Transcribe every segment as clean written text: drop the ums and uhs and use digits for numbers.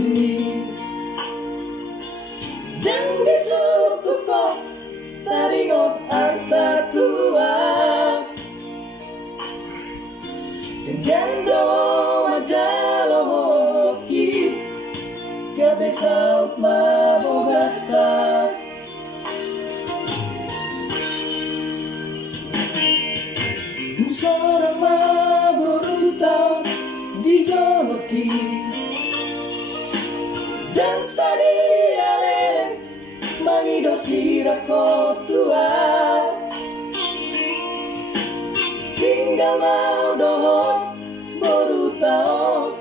curi dan disuku kok taringot arta tua dengan doa majalo hoki gabesaut mabogasta seorang maburuta di joloki dan sadiale mangidosi rako tua tinggal mau dohot borutao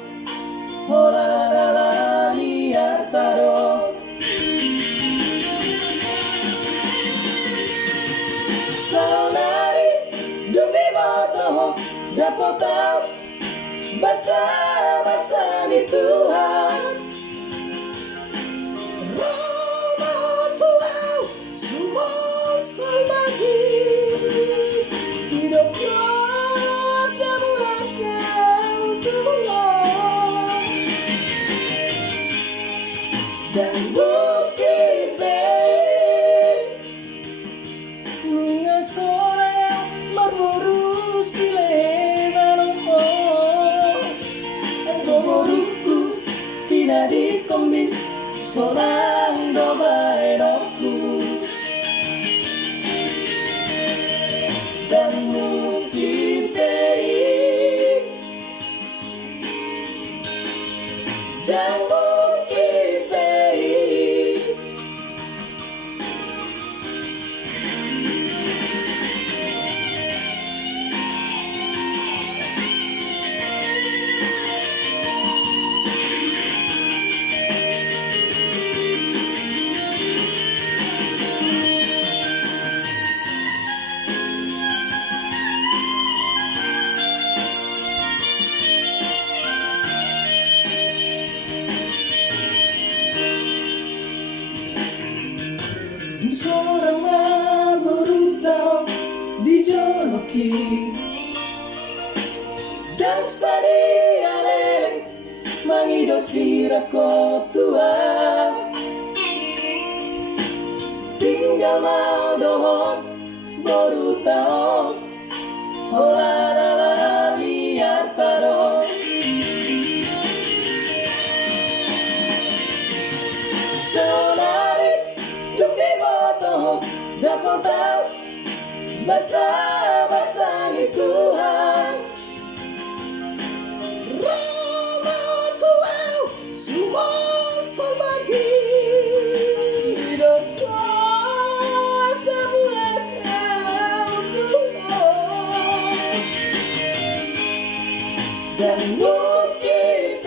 hola dalani artaro saunari dumi botoh dapat tahu basa-basa di Tuhan Roma tuau sumol salbagi hidupnya semula kau Tuhan dan bukit dengan suara yang berburu silebanopo boruku tidak dikomit seorang dobaenoku dan mungkin dan mungkin seorang maburuta dijoloki dan sadiale mangidosi rako tua tinggal mau dohot borutao hola dalani artaro saunari dumi botoh dapat tahu basa-basa di Tuhan Roma tuau sumol salbagi hidupku semula kau Tuhan dan bukit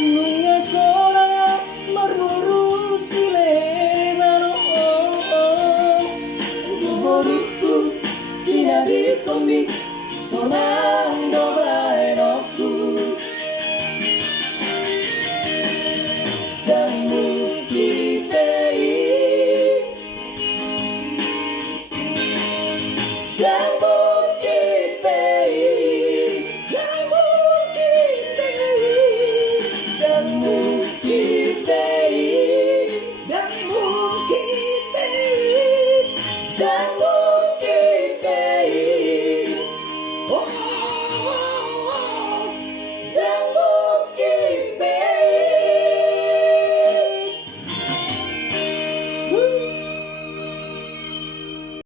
dengan suara yang berburu silebanopo boruku tidak dikomik sonang dobaenoku dan mungkin dan mungkin dan mungkin dan mungkin dan mungkin dan mungkin